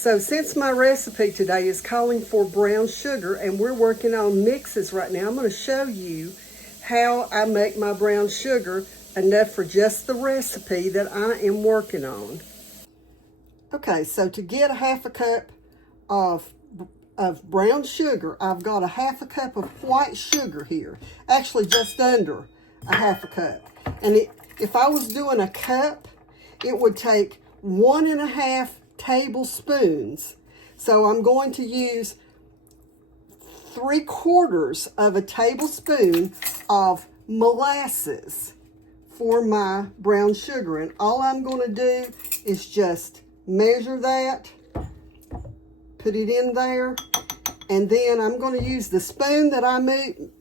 So since my recipe today is calling for brown sugar and we're working on mixes right now, I'm going to show you how I make my brown sugar enough for just the recipe that I am working on. Okay, so to get a half a cup of brown sugar, I've got a half a cup of white sugar here. Actually, just under a half a cup. And if I was doing a cup, it would take 1.5 tablespoons. So I'm going to use 3/4 of a tablespoon of molasses for my brown sugar. And all I'm going to do is just measure that, put it in there, and then I'm going to use the spoon that I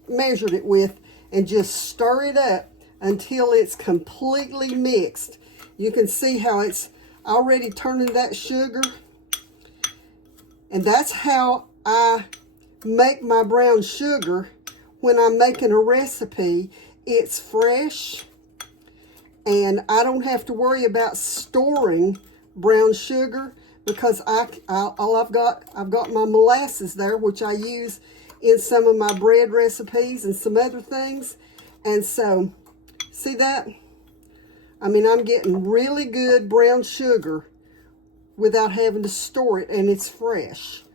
measured it with and just stir it up until it's completely mixed. You can see how it's already turning that sugar. And that's how I make my brown sugar when I'm making a recipe. It's fresh, and I don't have to worry about storing brown sugar because I've got my molasses there, which I use in some of my bread recipes and some other things. And so, see that? I mean, I'm getting really good brown sugar without having to store it, and it's fresh.